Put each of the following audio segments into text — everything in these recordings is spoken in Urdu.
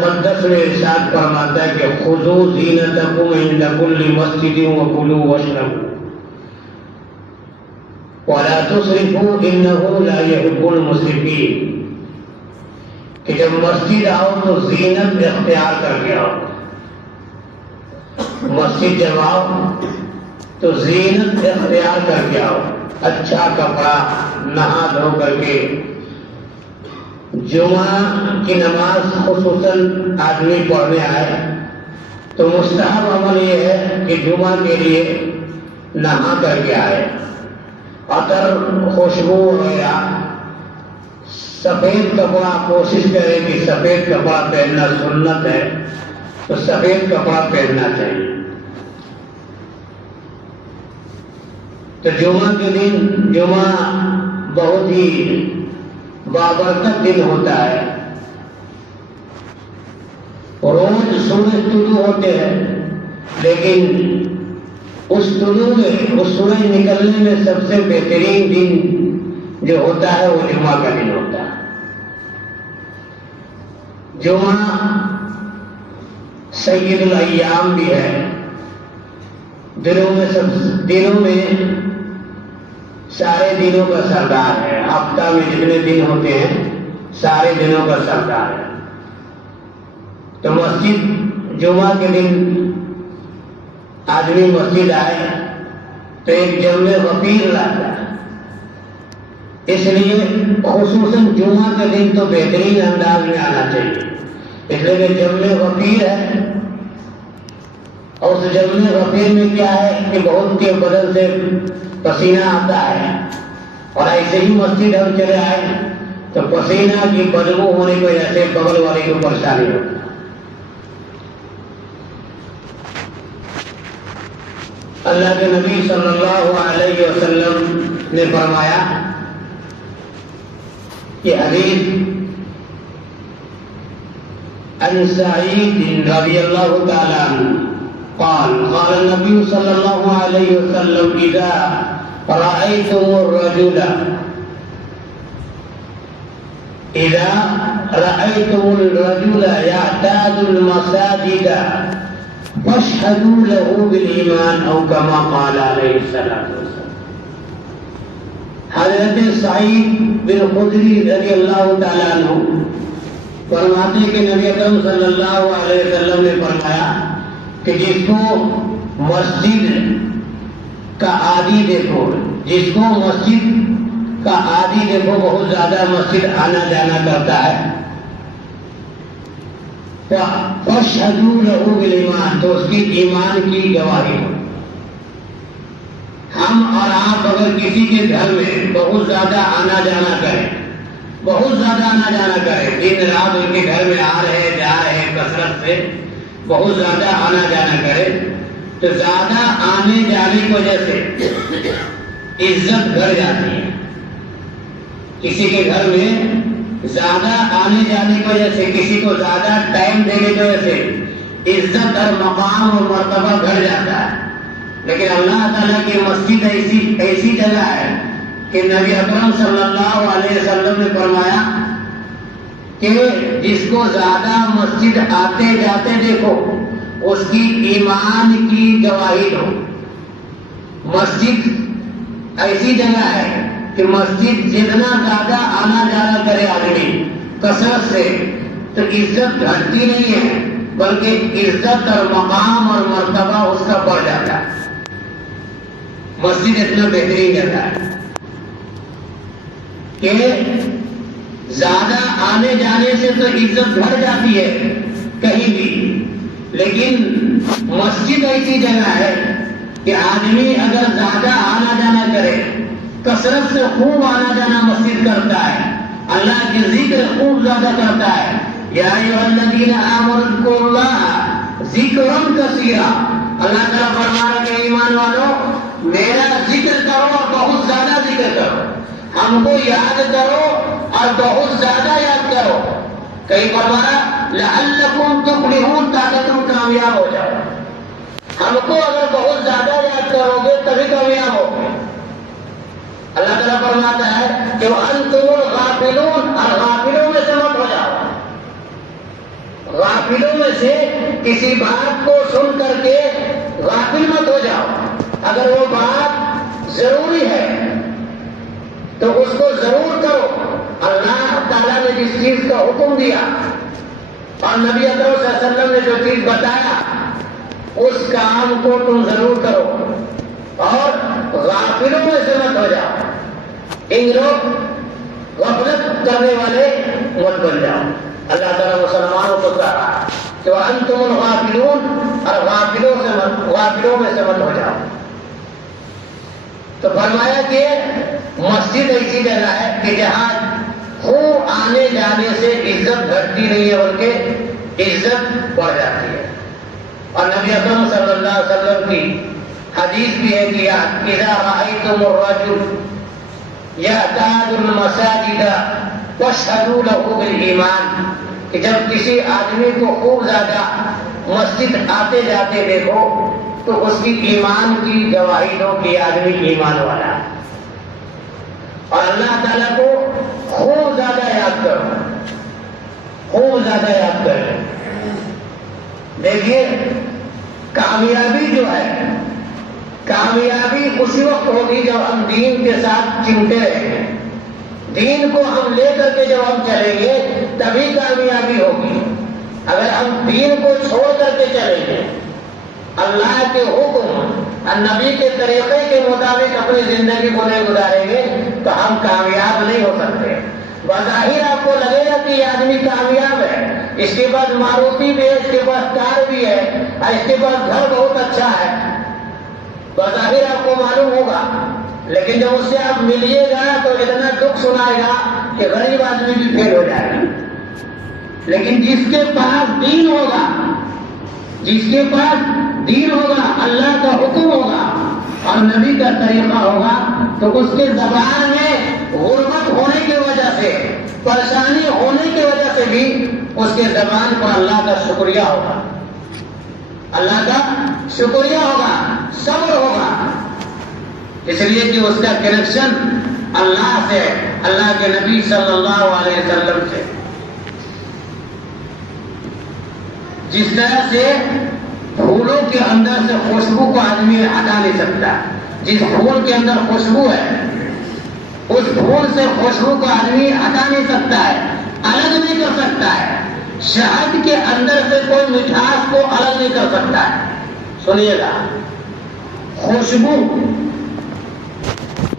مقدس میں ارشاد فرماتا ہے کہ خذوا زینتکم عند کل مسجد وکلوا واشربوا ولا تسرفوا انہ لا يحب المسرفین، کہ جب مسجد آؤ تو زینت اختیار کر کے آؤ. مسجد جب آؤ تو زینت اختیار کر کے آؤ، اچھا کپڑا نہا دھو کر کے. جمعہ کی نماز خصوصاً آدمی پڑھنے آئے تو مستحب عمل یہ ہے کہ جمعہ کے لیے نہا کر کے آئے. عطر، خوشبو وغیرہ، سفید کپڑا کوشش کرے کہ سفید کپڑا پہننا سنت ہے تو سفید کپڑا پہننا چاہیے. تو جمعہ کے دن، جمعہ بہت ہی بابرکت دن ہوتا ہے. روز سورج طلوع ہوتے ہیں، لیکن اس طلوع میں، اس سورج نکلنے میں سب سے بہترین دن جو ہوتا ہے وہ جمعہ کا دن ہوتا ہے. جمعہ سید الایام بھی ہے، دنوں میں سارے دنوں کا سردار ہے. ہفتہ میں جتنے دن ہوتے ہیں سارے دنوں کا سردار ہے. تو مسجد جمعہ کے دن آدمی مسجد آئے تو ایک جمع غفیر لاتا ہے. اس لیے خصوصاً جمعہ کے دن تو بہترین انداز میں آنا چاہیے، اس لیے کہ جمع غفیر ہے. اور اس جمع غفیر میں کیا ہے کہ بہت کے بدن سے پسینہ آتا ہے، اور ایسے ہی مسجد ہم چلے آئے تو پسینہ کی بدبو ہونے کی وجہ سے بغل والے کو پریشانی ہوتی ہے. اللہ کے نبی صلی اللہ علیہ وسلم نے فرمایا کہ حدیث عن سعید رضی اللہ تعالی عنہ قال قال النبي صلى الله عليه وسلم إذا رأيتم الرجل يعتاد المساجد فاشهدوا له بالإيمان أو كما قال عليه الصلاة والسلام. حضرت سعید بن خدری رضی اللہ تعالیٰ عنہ فرماتے ہیں کہ نبی اکرم صلی اللہ علیہ وسلم نے فرمایا کہ جس کو مسجد کا عادی دیکھو، جس کو مسجد کا عادی دیکھو بہت زیادہ مسجد آنا جانا کرتا ہے، فَاشْهَدُوا لَهُ بِالْإِيمَانِ، تو اس کی ایمان کی گواہی ہو. ہم اور آپ اگر کسی کے گھر میں بہت زیادہ آنا جانا کریں، بہت زیادہ آنا جانا کریں، دن رات ان کے گھر میں آ رہے جا رہے کثرت سے بہت زیادہ آنا جانا کرے، تو زیادہ آنے جانے کی وجہ سے عزت گھٹ جاتی ہے. کسی کے گھر میں زیادہ آنے جانے کی وجہ سے، کسی کو زیادہ ٹائم دینے کی وجہ سے عزت اور مقام اور مرتبہ گھٹ جاتا ہے. لیکن اللہ تعالیٰ کی مسجد ایسی جگہ ہے کہ نبی اکرم صلی اللہ علیہ وسلم نے فرمایا کہ جس کو زیادہ مسجد آتے جاتے دیکھو اس کی ایمان کی گواہی دو. مسجد ایسی جگہ ہے کہ مسجد جتنا زیادہ آنا جانا کرے آدمی کثرت سے تو عزت گھٹتی نہیں ہے، بلکہ عزت اور مقام اور مرتبہ اس کا بڑھ جاتا ہے. مسجد اتنا بہترین جگہ ہے کہ زیادہ آنے جانے سے تو عزت گھٹ جاتی ہے کہیں بھی، لیکن مسجد ایسی جگہ ہے کہ آدمی اگر زیادہ آنا جانا کرے، کثرت سے خوب آنا جانا مسجد کرتا ہے، اللہ کے ذکر خوب زیادہ کرتا ہے. یا ایھا الذین آمنوا اذکروا اللہ ذکرا کثیرا، اللہ تعالیٰ فرما رہا ہے ایمان والو میرا ذکر کرو اور بہت زیادہ ذکر کرو، ہم کو یاد کرو اور بہت زیادہ یاد کرو. کئی فرمایا لعلکم تفلحون، تاکہ تم کامیاب ہو جاؤ. ہم کو اگر بہت زیادہ یاد کرو گے تبھی کامیاب ہو گے. اللہ تعالیٰ فرماتا ہے کہ وانتم الغافلون، اور غافلوں میں سے مت ہو جاؤ. غافلوں میں سے کسی بات کو سن کر کے غافل مت ہو جاؤ. اگر وہ بات ضروری ہے تو اس کو ضرور کرو. اللہ تعالیٰ نے جس چیز کا حکم دیا اور نبی اکرم صلی اللہ علیہ وسلم نے جو چیز بتایا اس کام کو تم ضرور کرو اور غافلوں میں سے مت ہو جاؤ. ان لوگ غفلت کرنے والے مت بن جاؤ. اللہ تعالیٰ مسلمانوں کو کہہ رہا ہے کہ وَأَنْتُمُ الْغَافِلُونَ اور غافلوں میں سے مت ہو جاؤ. تو فرمایا کہ مسجد ایسی جگہ ہے کہ جہاں خون آنے جانے سے عزت گھٹتی نہیں ہے بلکہ عزت بڑھ جاتی ہے. اور نبی اکرم صلی اللہ علیہ وسلم کی حدیث بھی ہے کہ اذا رأيتم الرجل يعتاد المساجد فاشهدوا له بالایمان کہ جب کسی آدمی کو خوب زیادہ مسجد آتے جاتے دیکھو تو اس کی ایمان کی گواہی دو کہ آدمی ایمان والا ہے. اور اللہ تعالیٰ کو خوب زیادہ یاد کرو, خوب زیادہ یاد کرو. دیکھیے کامیابی جو ہے, کامیابی اسی وقت ہوگی جب ہم دین کے ساتھ چمٹے رہیں گے. دین کو ہم لے کر کے جب ہم چلیں گے تبھی کامیابی ہوگی. اگر ہم دین کو چھوڑ کر کے چلیں گے, اللہ کے حکم اور نبی کے طریقے کے مطابق اپنی زندگی کو نہیں گزاریں گے تو ہم کامیاب نہیں ہو سکتے. بظاہر آپ کو لگے گا کہ یہ آدمی کامیاب ہے, اس کے پاس ماروتی بھی ہے, اس کے پاس کار بھی ہے, اور اس کے پاس گھر بہت اچھا ہے, بظاہر آپ کو معلوم ہوگا. لیکن جب اس سے آپ ملیے گا تو اتنا دکھ سنائے گا کہ غریب آدمی بھی فیل ہو جائے گا. لیکن جس کے پاس دین ہوگا, جس کے پاس دین ہوگا, اللہ کا حکم ہوگا اور نبی کا طریقہ ہوگا, تو اس کے زبان میں غربت ہونے کی وجہ سے, پریشانی ہونے کی وجہ سے بھی اس کے زبان پر اللہ کا شکریہ ہوگا, اللہ کا شکریہ ہوگا, صبر ہوگا. اس لیے کہ اس کا کنیکشن اللہ سے, اللہ کے نبی صلی اللہ علیہ وسلم سے. جس طرح سے پھولوں کے اندر سے خوشبو کو آدمی ہٹا نہیں سکتا, جس پھول کے اندر خوشبو ہے اس پھول سے خوشبو کو آدمی ہٹا نہیں سکتا ہے, الگ نہیں کر سکتا ہے. شہد کے اندر سے کوئی مٹھاس کو الگ نہیں کر سکتا ہے. سنیے گا, خوشبو,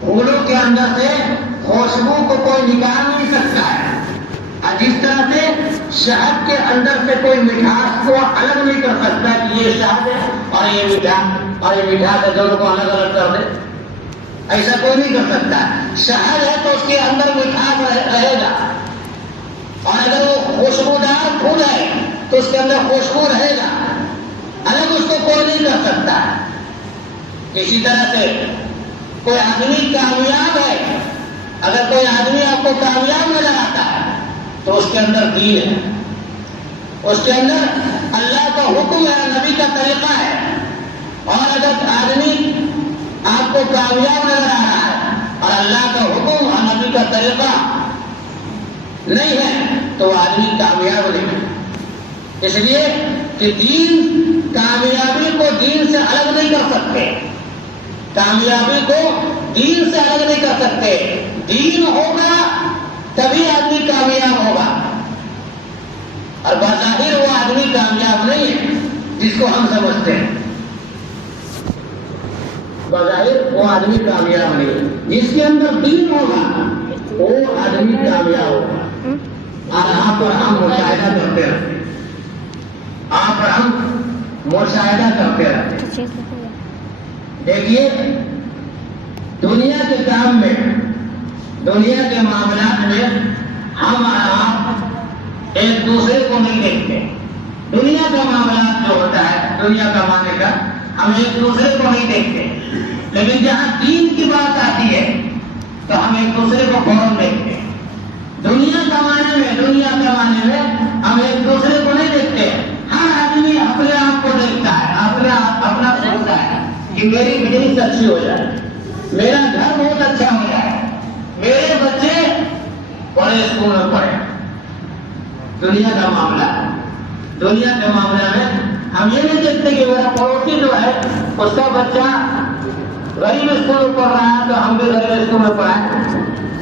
پھولوں کے اندر سے خوشبو کو کوئی نکال نہیں سکتا ہے. جس طرح سے شہد کے اندر سے کوئی مٹھاس کو الگ نہیں کر سکتا کہ یہ شہد ہے اور یہ میٹھا, اور یہ مٹھاس ہے, دونوں کو الگ الگ کر دے, ایسا کوئی نہیں کر سکتا. شہد ہے تو اس کے اندر مٹھاس رہے گا, اور اگر وہ خوشبودار پھول ہے تو اس کے اندر خوشبو رہے گا, الگ اس کو کوئی نہیں کر سکتا. اسی طرح سے کوئی آدمی کامیاب ہے, اگر کوئی آدمی آپ کو کامیاب نظر آتا ہے تو اس کے اندر دین ہے, اس کے اندر اللہ کا حکم ہے, نبی کا طریقہ ہے. اور اگر آدمی آپ کو کامیاب نظر آ رہا ہے اور اللہ کا حکم اور نبی کا طریقہ نہیں ہے تو وہ آدمی کامیاب نہیں ہے. اس لیے کہ دین, کامیابی کو دین سے الگ نہیں کر سکتے, کامیابی کو دین سے الگ نہیں کر سکتے. دین ہوگا تبھی آدمی کامیاب ہوگا, اور بظاہر وہ آدمی کامیاب نہیں ہے جس کو ہم سمجھتے ہیں. بظاہر وہ آدمی کامیاب نہیں ہے, جس کے اندر دین ہوگا وہ آدمی کامیاب ہوگا. اور آپ اور ہم مشاہدہ کرتے رہتے ہیں, آپ اور ہم مشاہدہ کرتے رہتے ہیں. دیکھیے دنیا کے کام میں, دنیا کے معاملات میں ہم اور آپ ایک دوسرے کو نہیں دیکھتے. دنیا کا معاملات جو ہوتا ہے, دنیا کا معنی کا, ہم ایک دوسرے کو نہیں دیکھتے. لیکن جہاں دین کی بات آتی ہے تو ہم ایک دوسرے کو فوراً دیکھتے ہیں. دنیا کا معنی میں ہم ایک دوسرے کو نہیں دیکھتے. ہر آدمی اپنے آپ کو دیکھتا ہے, اپنا سوچتا ہے کہ میری بزنس اچھی ہو جائے, میرا گھر بہت اچھا ہو جائے, میرے بچے بڑے اسکول میں پڑھے. دنیا کا معاملہ. دنیا کے معاملہ میں ہم یہ نہیں دیکھتے کہ میرا پڑوسی جو ہے اس کا بچہ غریب اسکول میں پڑھ رہا ہے تو ہم بھی غریب اسکول میں پڑھائیں،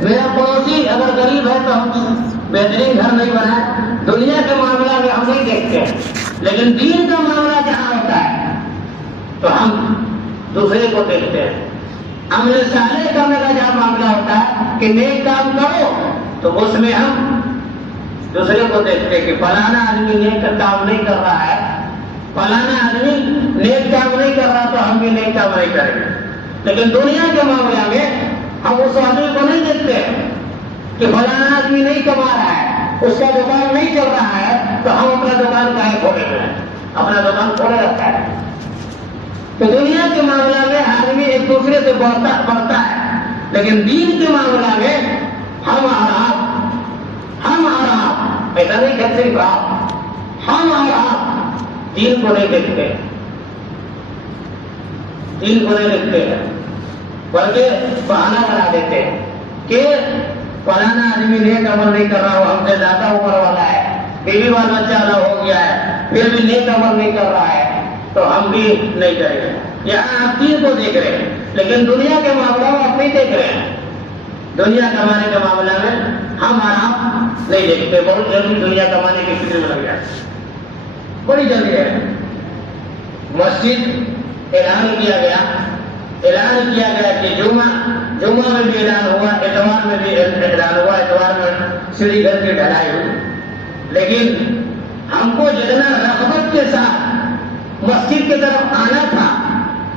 میرا پڑوسی اگر غریب ہے تو ہم بہترین گھر نہیں بنائیں۔ دنیا کے معاملہ میں ہم نہیں دیکھتے، لیکن دین کا معاملہ جہاں ہوتا ہے تو ہم دوسرے کو دیکھتے ہیں۔ عمل صالح کرنے کا جہاں معاملہ ہوتا ہے کہ نیک کام کرو تو اس میں ہم دوسرے کو دیکھتے کہ فلانا آدمی نیک کام نہیں کر رہا ہے، فلانا آدمی نیک کام نہیں کر رہا تو ہم بھی نیک کام نہیں کریں گے۔ لیکن دنیا کے معاملہ میں ہم اس آدمی کو نہیں دیکھتے کہ فلانا آدمی نہیں کما رہا ہے، اس کا دکان نہیں چل رہا ہے تو ہم اپنا دکان کہیں کھولے ہوئے ہیں، اپنا دکان کھولے رکھا ہے۔ تو دنیا کے معاملہ میں آدمی ایک دوسرے سے بڑھتا ہے، لیکن دین کے معاملہ میں ہم اور آپ ایسا نہیں کہتے ہم اور آپ دین کو نہیں دیکھتے، دین کو نہیں دیکھتے ہیں، بلکہ بہانہ بنا دیتے ہیں کہ فلانا آدمی نیک عمل نہیں کر رہا، وہ ہم سے زیادہ عمر والا ہے، بیوی بال بچہ الگ ہو گیا ہے، پھر بھی نیک عمل نہیں کر رہا ہے تو ہم بھی نہیں کریں گے۔ یہاں آپ دین کو دیکھ رہے ہیں، لیکن دنیا کے معاملہ میں آپ نہیں دیکھ رہے ہیں۔ دنیا کمانے کے معاملہ میں ہم اور آپ نہیں دیکھتے، بہت جلدی دنیا کمانے کی فکر میں لگ جاتے، بڑی جلدی ہے۔ مسجد اعلان کیا گیا کہ جمعہ میں بھی اعلان ہوا، اتوار میں بھی اعلان ہوا، اتوار میں سیڑھی گھر کی ڈھلائی ہوئی، لیکن ہم کو جتنا رغبت کے ساتھ مسجد کی طرف آنا تھا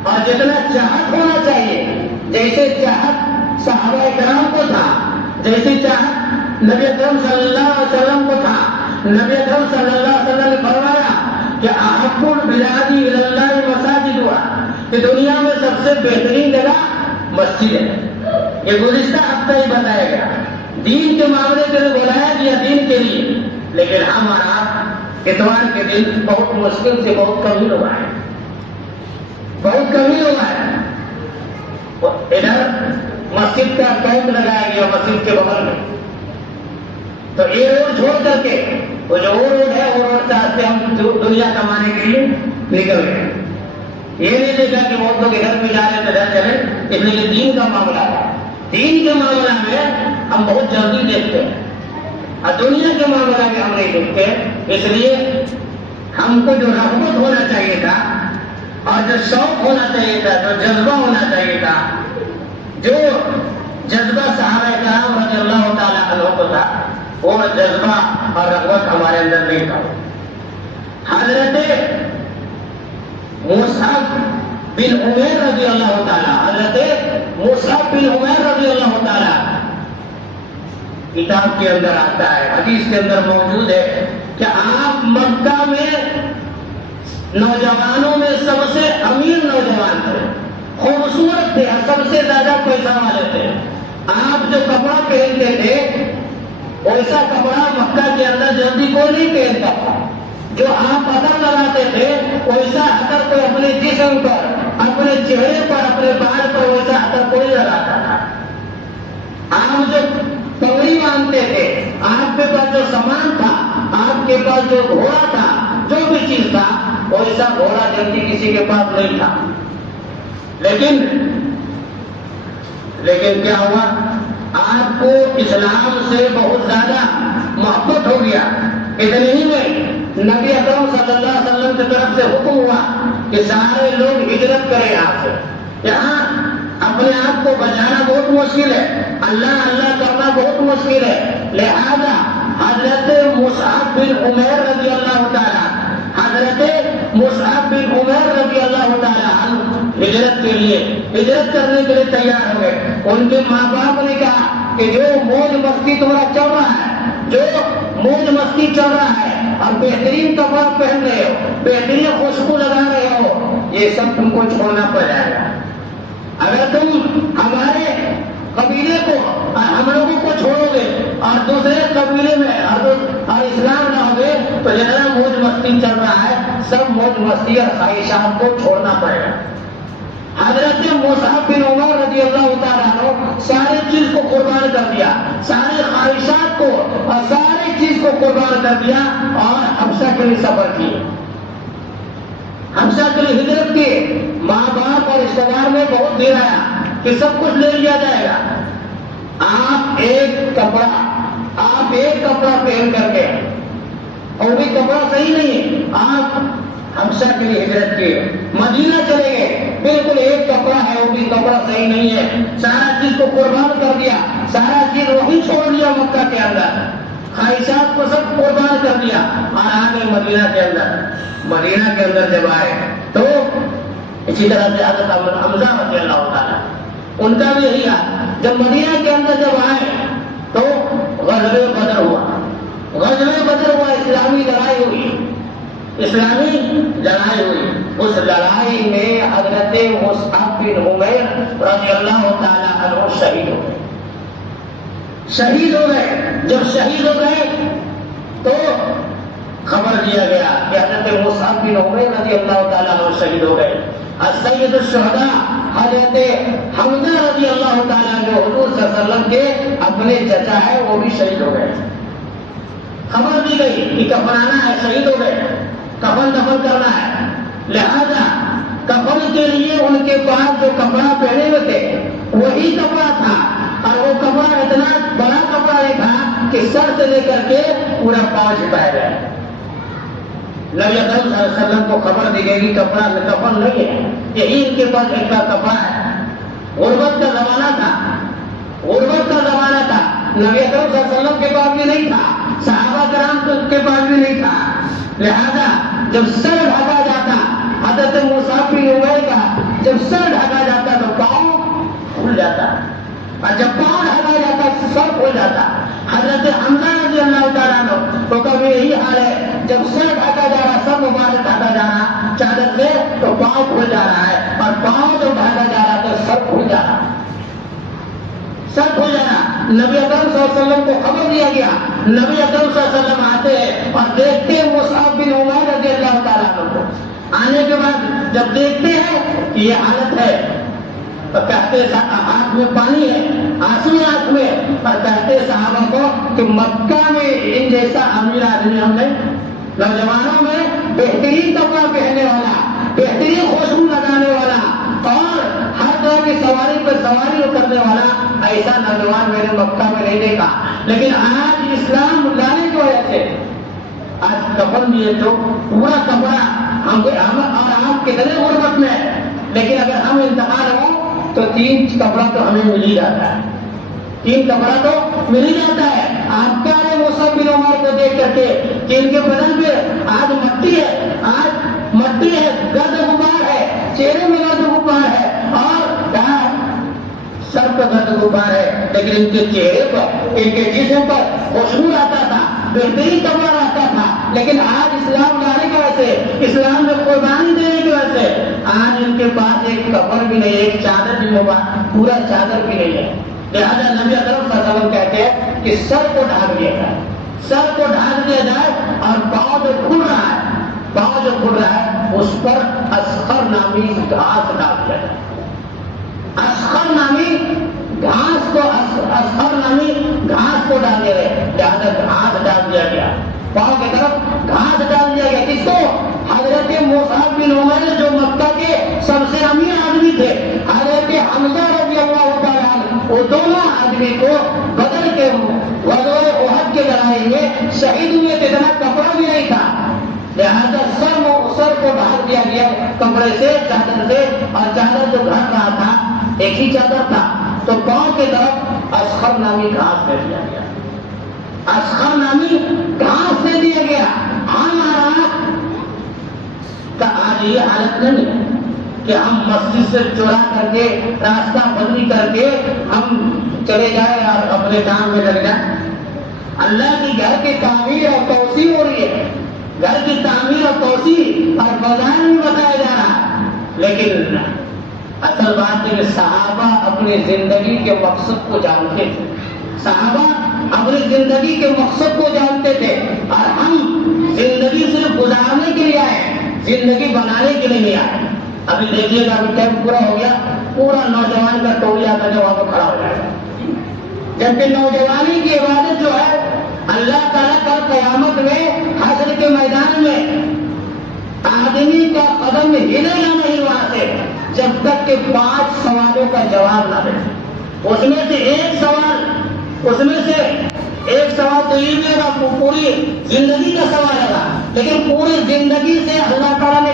اور جتنا چاہت ہونا چاہیے، جیسے چاہت صحابہ کرام کو تھا، جیسی چاہت نبی اکرم صلی اللہ علیہ وسلم کو تھا، نبی اکرم صلی اللہ علیہ وسلم نے فرمایا کہ احب البلاد الی اللہ مساجدها، کہ دنیا میں سب سے بہترین جگہ مسجد ہے۔ یہ گزشتہ ہفتہ ہی بتایا گیا، دین کے معاملے کے لیے بلایا گیا، دین کے لیے، لیکن ہم اور آپ اتوار کے دن بہت مشکل سے بہت کمی ہوا ہے، بہت کمی ہوا ہے۔ ادھر مسجد کا کیمپ لگایا گیا مسجد کے بغل میں، تو یہ روڈ چھوڑ کر کے وہ جو روڈ ہے وہ روڈ سے ہم دنیا کمانے کے لیے نکل گئے۔ یہ نہیں دیکھا کہ بہت لوگ ادھر بھی جا رہے تھے ادھر چلے، اس لیے دین کا معاملہ تھا۔ دین کے معاملہ میں ہم بہت جلدی دیکھتے ہیں اور دنیا کے معاملہ میں ہم نہیں دیکھتے، اس لیے ہم کو جو رغبت ہونا چاہیے تھا اور جو شوق ہونا چاہیے تھا، جو جذبہ ہونا چاہیے تھا، جو جذبہ صحابہ کرام رضی اللہ تعالیٰ عنہ کو تھا، وہ جذبہ اور رغبت ہمارے اندر نہیں تھا۔ حضرت مصعب بن عمیر رضی اللہ تعالیٰ، حضرت مصعب بن عمیر رضی اللہ تعالیٰ، کتاب کے اندر آتا ہے، حدیث کے اندر موجود ہے کہ آپ مکہ میں نوجوانوں میں سب سے امیر نوجوان تھے، خوبصورت تھے، سب سے زیادہ پیسہ والے تھے۔ آپ جو کپڑا پہنتے تھے ویسا کپڑا مکہ کے اندر جلدی کوئی نہیں پہنتا تھا، جو آپ عطر لگاتے تھے ویسا عطر کوئی اپنے جسم پر، اپنے چہرے پر، اپنے بال پر ویسا عطر کوئی لگاتا تھا۔ آپ جو پگڑی باندھتے تھے، آپ کے پاس جو سامان تھا، آپ کے پاس جو گھوڑا تھا، جو بھی چیز تھا ویسا گھوڑا جلدی کسی کے پاس نہیں تھا۔ لیکن کیا ہوا، آپ کو اسلام سے بہت زیادہ محبت ہو گیا۔ اتنے ہی میں نبی اکرم صلی اللہ علیہ وسلم کی طرف سے حکم ہوا کہ سارے لوگ ہجرت کریں یہاں سے، یہاں اپنے آپ کو بچانا بہت مشکل ہے، اللہ اللہ کرنا بہت مشکل ہے، لہذا حضرت مصعب بن عمیر رضی اللہ تعالیٰ، حضرت مصعب بن عمیر رضی اللہ تعالیٰ ہجرت کے لیے، ہجرت کرنے کے لیے تیار ہو گئے۔ ان کے ماں باپ نے کہا کہ جو موج مستی تمہارا چل رہا ہے، جو موج مستی چل رہا ہے اور بہترین کپڑا پہن رہے ہو، بہترین خوشبو لگا رہے ہو، یہ سب تم کو چھوڑنا پڑ جائے گا۔ اگر تم ہمارے قبیلے کو اور ہم لوگوں کو چھوڑو گے اور دوسرے قبیلے میں اور اسلام لاؤ گے تو جتنا موج مستی چل رہا ہے سب موج مستی اور خواہشات کو چھوڑنا پڑے گا۔ حضرت مصعب بن عمر رضی اللہ تعالیٰ عنہ سارے چیز کو قربان کر دیا، سارے خواہشات کو اور سارے چیز کو قربان کر دیا اور حبشہ کے لیے سفر کیے، حبشہ کے لیے ہجرت کی۔ ماں باپ اور رشتہ دار میں بہت دیر آیا کہ سب کچھ لے لیا جائے گا، آپ ایک کپڑا پہن کر کے، اور بھی کپڑا صحیح نہیں ہے، آپ حبشہ کے لیے ہجرت کیے، مدینہ چلے گئے، بالکل ایک کپڑا ہے، وہ بھی کپڑا صحیح نہیں ہے، سارا چیز کو قربان کر دیا، سارا چیز وہی چھوڑ دیا مکہ کے اندر، خواہشات کو سب قربان کر دیا اور آ گئے مدینہ کے اندر۔ مدینہ کے اندر جب آئے تو اسی طرح سے حضرت حمزہ رضی اللہ تعالیٰ ان کا بھی یہی حال، جب مدینہ کے اندر جب آئے تو غزوہ بدر ہوا، اسلامی لڑائی ہوئی، اس لڑائی میں حضرت مصعب بن عمیر رضی اللہ تعالیٰ عنہ شہید ہو گئے۔ جب شہید ہو گئے تو خبر دیا گیا کہ حضرت مصعب بن عمیر رضی اللہ تعالیٰ عنہ شہید ہو گئے۔ سید الشہداء حضرت حمزہ رضی اللہ تعالیٰ جو حضور صلی اللہ علیہ وسلم کے اپنے چچا ہے وہ بھی شہید ہو گئے۔ خبر دی گئی کہ کفنانا ہے، شہید ہو گئے، کفن دفن کرنا ہے، لہذا کفن کے لیے ان کے پاس جو کپڑا پہنے ہوئے تھے وہی کپڑا تھا، اور وہ کپڑا اتنا بڑا کپڑا نہیں تھا کہ سر سے لے کر کے پورا پاؤں چھپایا گیا۔ نبی اکرم صلی اللہ علیہ وسلم کو خبر دی گئی کہ کپڑا کفن نہیں ہے، یہی ان کے پاس ایک کپڑا ہے۔ غربت کا زمانہ تھا، نبی اکرم صلی اللہ علیہ وسلم کے پاس بھی نہیں تھا، صحابہ کرام کے پاس بھی نہیں تھا، لہذا جب سر ڈھکا جاتا حضرت مصعب بن عمیر کا، جب سر ڈھکا جاتا تو پاؤں کھل جاتا، اور جب پاؤں ڈھکا جاتا تو سر کھل جاتا۔ حضرت حمزہ رضی اللہ تعالیٰ عنہ تو کبھی یہی حال ہے، جب سر ڈھکا جا رہا، سب مبارک ڈھکا جا رہا چادر سے تو پاؤں کھل جا رہا ہے، اور پاؤں جب ڈھکا جا رہا تو سر کھل جا رہا، نبی اکرم صلی اللہ علیہ وسلم کو خبر دیا گیا، نبی اکرم صلی اللہ علیہ وسلم آتے ہیں اور دیکھتے ہیں مصعب بن عمیر رضی اللہ تعالیٰ عنہ کو، آنے کے بعد جب دیکھتے ہیں کہ یہ حالت ہے تو کہتے ہاتھ میں پانی ہے، آنسو آنکھ میں، اور کہتے صحابہ کو کہ مکہ میں ان جیسا امیر آدمی ہم نے، نوجوانوں میں بہترین کپڑا پہننے والا، بہترین خوشبو لگانے والا اور ہر طرح کی سواری پر سواری کرنے والا ایسا نوجوان میں نے مکہ میں نہیں دیکھا۔ لیکن آج اسلام لانے کی وجہ سے آج کفن بھی ہے جو پورا کپڑا ہم اور آپ کتنے غربت میں، لیکن اگر ہم انتقال ہوں تو 3 کپڑا تو ہمیں مل ہی جاتا ہے، 3 کپڑا تو مل ہی جاتا ہے۔ آپ کا مصعب بن عمیر کو دیکھ کر کے کہ ان کے بدن پہ آج مٹی ہے، گرد غبار ہے، چہرے میں گرد غبار ہے، اور سر پر گرد غبار ہے، لیکن ان کے چہرے پر، ان کے جسم پر خوشبو آتا تھا، بہترین کپڑا آتا تھا۔ لیکن آج اسلام لانے کی وجہ سے، اسلام میں قربانی دینے کی وجہ سے آج ان کے پاس ایک کپڑ بھی نہیں، ایک چادر بھی مبارک، پورا چادر بھی نہیں ہے۔ لہٰذا نبی اکرم صلی اللہ علیہ وسلم کہتے ہیں کہ سر کو ڈھانپ دیا جائے، سر کو ڈھانپ دیا جائے، اور پاؤں جو کھل رہا ہے اس پر اسخر نامی گھاس ڈال دیا جائے، اسخر نامی گھاس کو ڈال دیا گیا، لہٰذا گھاس ڈال دیا گیا، پاؤں کی طرف گھاس ڈال دیا گیا۔ کس کو؟ حضرت مصعب بن عمیر جو مکہ کے سب سے امیر آدمی تھے، حضرت حمزہ رضی اللہ تعالیٰ عنہ، وہ دونوں آدمی کو بدر کے غزوہ احد کے لڑائی میں شہید ہوئے تھے، اتنا کپڑا بھی نہیں تھا، لہذا سر کو ڈھانپ دیا گیا کپڑے سے، چادر سے، اور چادر جو ڈھک رہا تھا ایک ہی چادر تھا، تو پاؤں کی طرف اسخر نامی گھاس دے دیا گیا، اسخر نامی گھاس دے دیا گیا۔ ہمارا کا آج یہ حالت نہیں ہے کہ ہم مسجد سے چورا کر کے، راستہ بدلی کر کے ہم چلے جائیں اور اپنے کام میں لگ جائیں۔ اللہ کی گھر کی تعمیر اور توسیع ہو رہی ہے، گھر کی تعمیر اور توسیع اور بازار میں بتایا جا رہا ہے، لیکن اصل بات ہے کہ صحابہ اپنی زندگی کے مقصد کو جانتے تھے، صحابہ اپنی زندگی کے مقصد کو جانتے تھے، اور ہم زندگی صرف گزارنے کے لیے آئے، زندگی بنانے کے لیے نہیں آئے۔ ابھی دیکھیے گا، ابھی ٹائم پورا ہو گیا، پورا نوجوان کا ٹولی آ کر کے وہاں پہ کھڑا ہو جائے گا، جبکہ نوجوانی کی عبادت جو ہے اللہ تعالیٰ کل قیامت میں حشر کے میدان میں آدمی کا قدم ہلے گا نہیں وہاں سے جب تک کہ 5 سوالوں کا جواب نہ دے. اس میں سے ایک سوال تو یہ بھی ہوگا، پوری زندگی کا سوال ہوگا، لیکن پوری زندگی سے اللہ تعالیٰ نے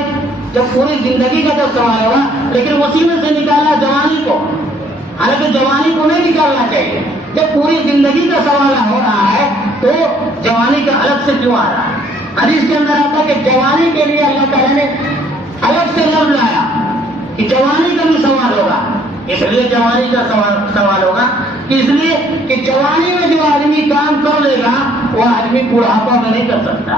جب پوری زندگی کا جب سوال ہوگا، لیکن اسی میں سے نکالا جوانی کو. حالانکہ جوانی کو نہیں نکالنا چاہیے. جب پوری زندگی کا سوال ہو رہا ہے تو جوانی کا الگ سے کیوں آ رہا ہے؟ حدیث کے اندر آتا ہے کہ جوانی کے لیے اللہ تعالیٰ نے الگ سے لفظ لایا کہ جوانی کا بھی سوال ہوگا. اس لیے جوانی کا سوال ہوگا اس لیے کہ جوانی میں جو آدمی کام کر لے گا وہ آدمی بڑھاپا میں نہیں کر سکتا.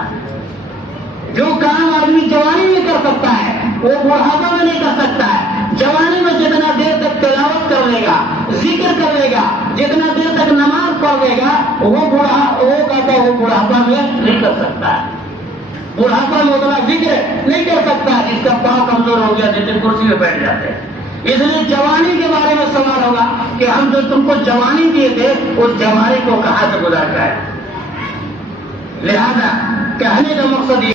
جو کام آدمی جوانی میں کر سکتا ہے وہ بڑھاپا میں نہیں کر سکتا ہے. جوانی میں جتنا دیر تک تلاوت کر لے گا، ذکر کر لے گا، جتنا دیر تک نماز پڑھ لے گا وہ بڑھاپا میں نہیں کر سکتا ہے. بڑھاپا میں اتنا ذکر نہیں کر سکتا جس کا پاؤں کمزور ہو گیا جیسے کرسی میں بیٹھ جاتے ہیں. اس لیے جوانی کے بارے میں سوال ہوگا کہ ہم جو تم کو جوانی دیے تھے اس جوانی کو کہاں سے گزارا ہے. لہذا کہنے کا مقصد یہ